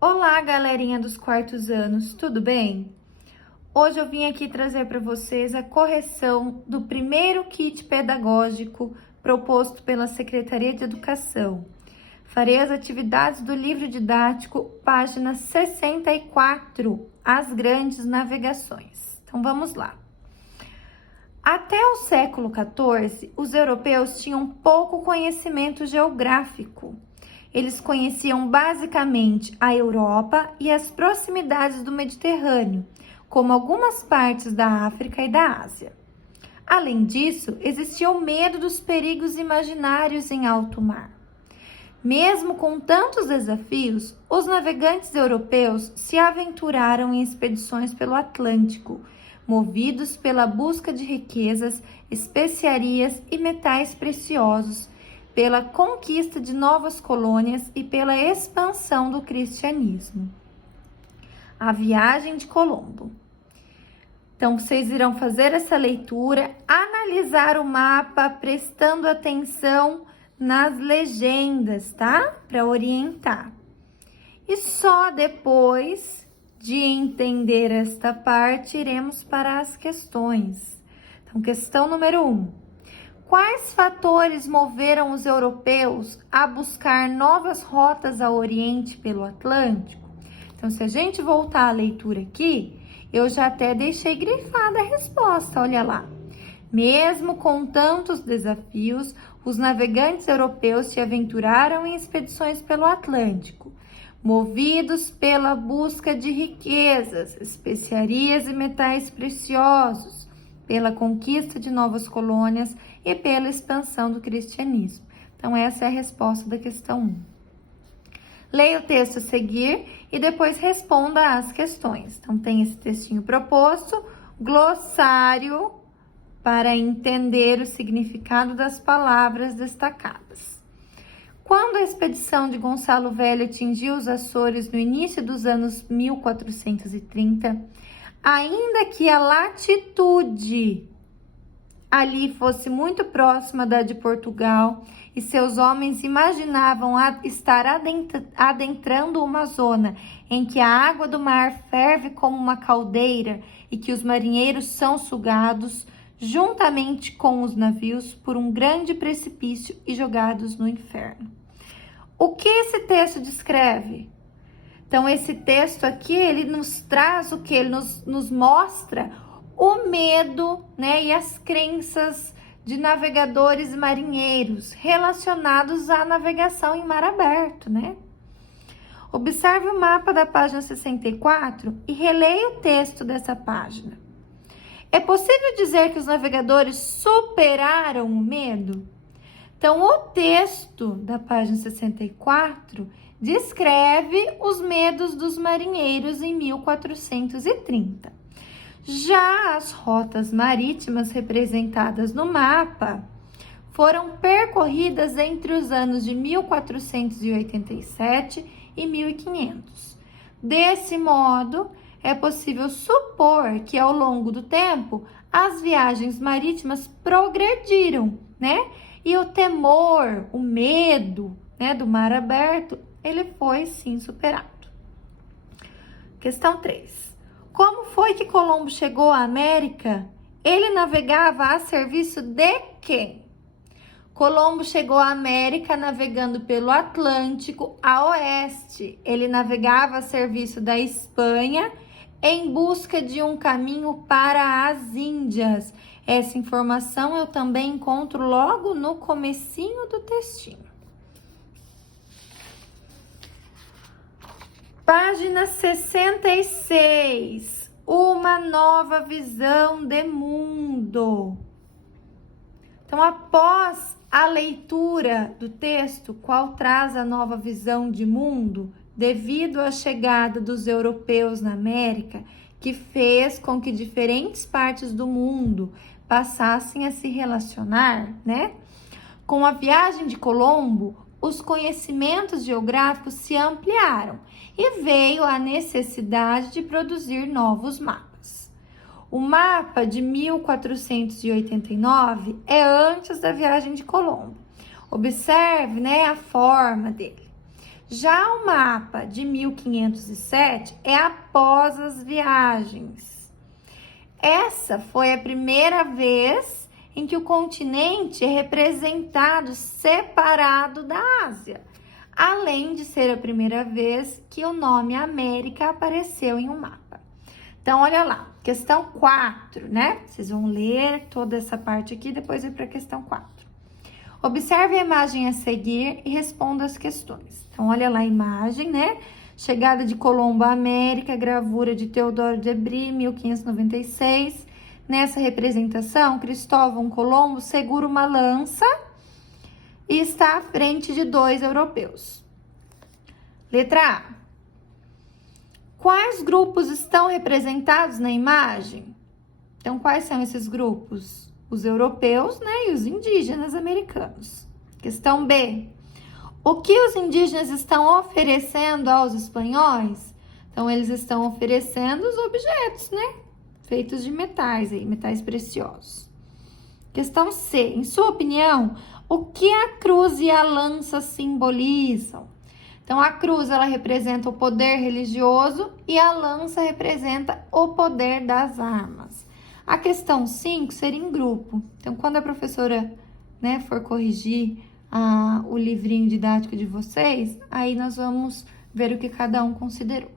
Olá, galerinha dos quartos anos, tudo bem? Hoje eu vim aqui trazer para vocês a correção do primeiro kit pedagógico proposto pela Secretaria de Educação. Farei as atividades do livro didático, página 64, As Grandes Navegações. Então vamos lá. Até o século XIV, os europeus tinham pouco conhecimento geográfico. Eles conheciam basicamente a Europa e as proximidades do Mediterrâneo, como algumas partes da África e da Ásia. Além disso, existia o medo dos perigos imaginários em alto mar. Mesmo com tantos desafios, os navegantes europeus se aventuraram em expedições pelo Atlântico, movidos pela busca de riquezas, especiarias e metais preciosos, pela conquista de novas colônias e pela expansão do cristianismo. A viagem de Colombo. Então, vocês irão fazer essa leitura, analisar o mapa, prestando atenção nas legendas, tá? Para orientar. E só depois de entender esta parte, iremos para as questões. Então, questão número 1. Quais fatores moveram os europeus a buscar novas rotas ao Oriente pelo Atlântico? Então, se a gente voltar à leitura aqui, eu já até deixei grifada a resposta, olha lá. Mesmo com tantos desafios, os navegantes europeus se aventuraram em expedições pelo Atlântico, movidos pela busca de riquezas, especiarias e metais preciosos, pela conquista de novas colônias e pela expansão do cristianismo. Então, essa é a resposta da questão 1. Leia o texto a seguir e depois responda às questões. Então, tem esse textinho proposto, glossário para entender o significado das palavras destacadas. Quando a expedição de Gonçalo Velho atingiu os Açores no início dos anos 1430, ainda que a latitude ali fosse muito próxima da de Portugal e seus homens imaginavam estar adentrando uma zona em que a água do mar ferve como uma caldeira e que os marinheiros são sugados juntamente com os navios por um grande precipício e jogados no inferno. O que esse texto descreve? Então, esse texto aqui, ele nos traz o que? Ele nos mostra o medo, né, e as crenças de navegadores e marinheiros relacionados à navegação em mar aberto, né? Observe o mapa da página 64 e releia o texto dessa página. É possível dizer que os navegadores superaram o medo? Então, o texto da página 64 descreve os medos dos marinheiros em 1430. Já as rotas marítimas representadas no mapa foram percorridas entre os anos de 1487 e 1500. Desse modo, é possível supor que ao longo do tempo as viagens marítimas progrediram, né? E o temor, o medo, né, do mar aberto, ele foi sim superado. Questão 3. Como foi que Colombo chegou à América? Ele navegava a serviço de quem? Colombo chegou à América navegando pelo Atlântico a oeste. Ele navegava a serviço da Espanha em busca de um caminho para as Índias. Essa informação eu também encontro logo no comecinho do textinho. Página 66. Uma nova visão de mundo. Então, após a leitura do texto, qual traz a nova visão de mundo, devido à chegada dos europeus na América, que fez com que diferentes partes do mundo passassem a se relacionar, né? Com a viagem de Colombo, os conhecimentos geográficos se ampliaram e veio a necessidade de produzir novos mapas. O mapa de 1489 é antes da viagem de Colombo. Observe, né, a forma dele. Já o mapa de 1507 é após as viagens. Essa foi a primeira vez em que o continente é representado separado da Ásia, além de ser a primeira vez que o nome América apareceu em um mapa. Então, olha lá, questão 4, né? Vocês vão ler toda essa parte aqui, depois ir para a questão 4. Observe a imagem a seguir e responda as questões. Então, olha lá a imagem, né? Chegada de Colombo à América, gravura de Teodoro de Bry, 1596. Nessa representação, Cristóvão Colombo segura uma lança e está à frente de 2 europeus. Letra A. Quais grupos estão representados na imagem? Então, quais são esses grupos? Os europeus, né, e os indígenas americanos. Questão B. O que os indígenas estão oferecendo aos espanhóis? Então, eles estão oferecendo os objetos, né, feitos de metais, aí, metais preciosos. Questão C. Em sua opinião, o que a cruz e a lança simbolizam? Então, a cruz, ela representa o poder religioso e a lança representa o poder das armas. A questão 5 seria em grupo. Então, quando a professora, né, for corrigir o livrinho didático de vocês, aí nós vamos ver o que cada um considerou.